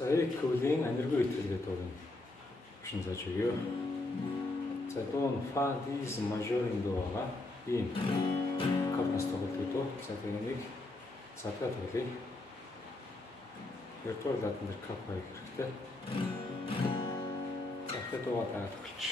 Сая кодын энерги хэлгээд байна. Шин зааж өгөө. За дуу нь фа диез мажорын дуу байгаа. Ийм капнас тоглолтоо. За тэнийг цаатаа тоглоё. Виртуал ладан дээр кап хоёр хэрэгтэй. За тэгээд дуугаа дагаад өгч.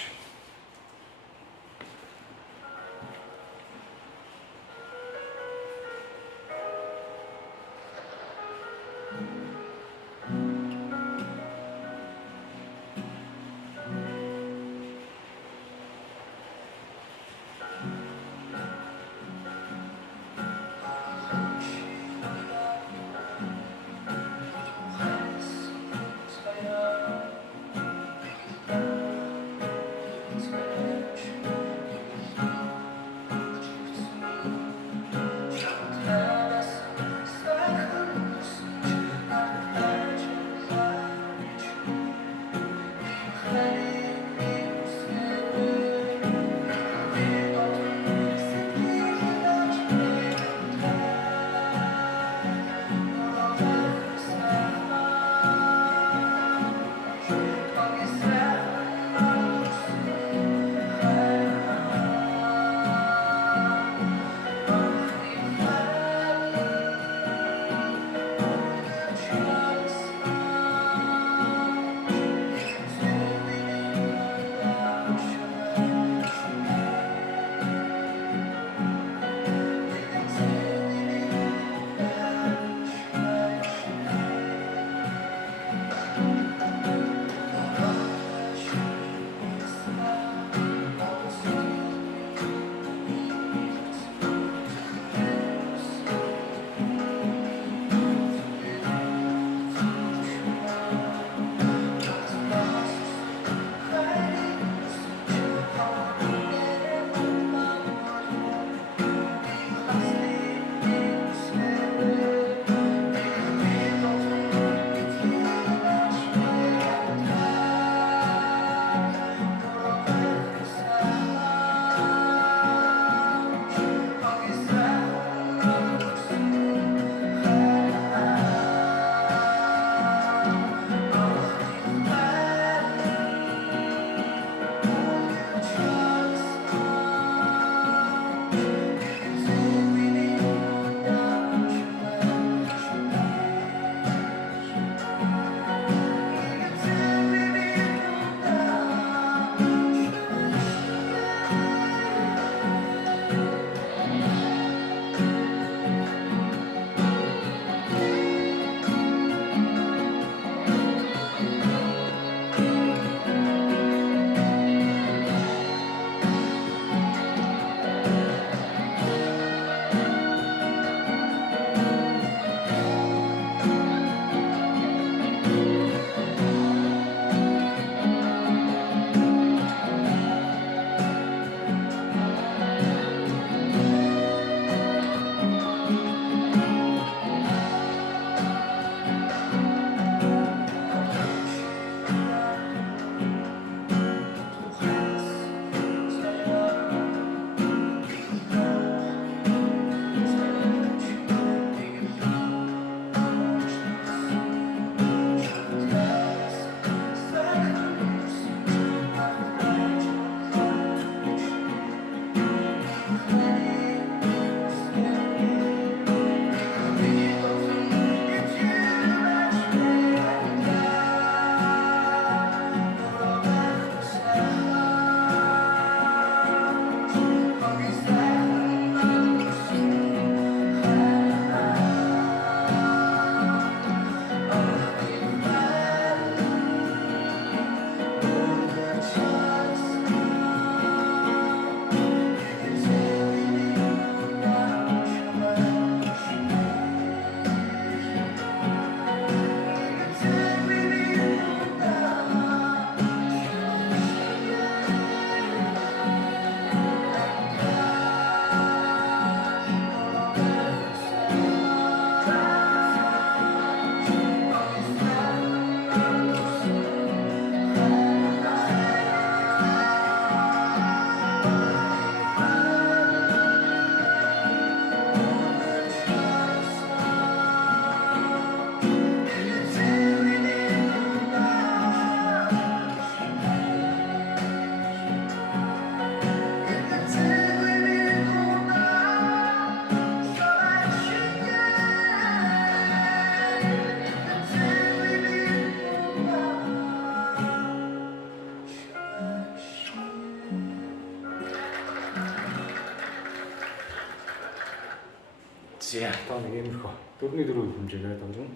За одоо нэг иймэрхүү 4-4 хэмжээгээр дөрвөн.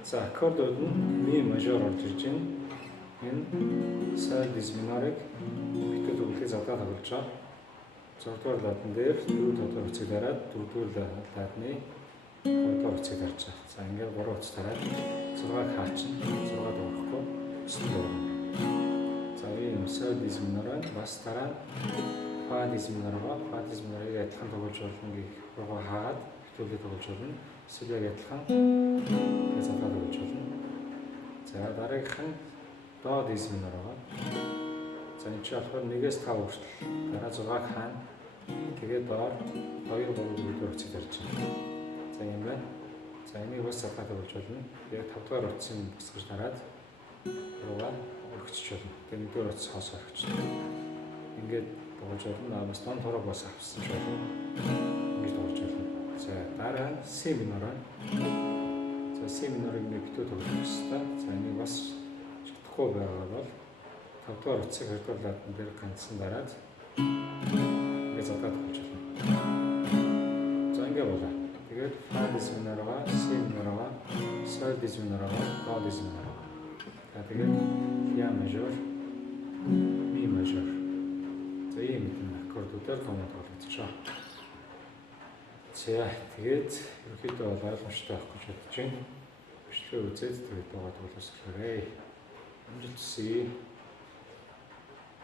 За аккордууд нь ми мажор орж ирж байна. Энэ соль диез минорыг битэл үлдээ задаа тоглож байгаа. 6-р ладан дээр 4 тодор уцыг дараад 4-р ладны 2-р уцыг дарж байгаа. За ингээд 3 уц дараад 6-г хаачна. 6-д орохгүй 9 дөрөв. За энэ соль диез минороо бас дараа фа диез минороо фа диез минорыг адилхан тоглож болно гэх руугаа хаад бүтээлээ тоглож болно. Эсвэл яг адилхан задаа тоглож болно. За дараагийнх нь до диез минороо. За энэ чинь болохоор 1-ээс 5 хүртэл дараа 6-г хаана тэгээд доор 2 3 4 уцыг дарж байна. За юм байна. За энийг бас задаа тоглож болно. Тэгээд 5-р уцыг босгож дараад руугаа өргөцч болно. Тэгээд 1-р уц хоос орчихно. Ингээд тоглож болно. Бас тон торог бас авсан ч болно. Ингээд тоглож болно. За дараа нь С минор. За С минорыг нэг битүү тоглох хэрэгтэй. За энийг бас чадахгүй байгаа бол 5-р уцыг 2-р ладан дээр ганцхан дараад ингээд задаа тоглож байна. За ингээд болоо. Тэгээд фа диез минороо, С минороо, соль диез минороо, до диез минороо. За тэгээд фа мажор, ми мажор. За ийм аккордуудаар томоо тоглогдчихоо. За тэгээд ерөнхийдөө бол ойлгомжтой байх гэж бодож байна. Бичлэгээ үзээд тэгээд байгаа тоглосгоорой. Амжилт хүсье.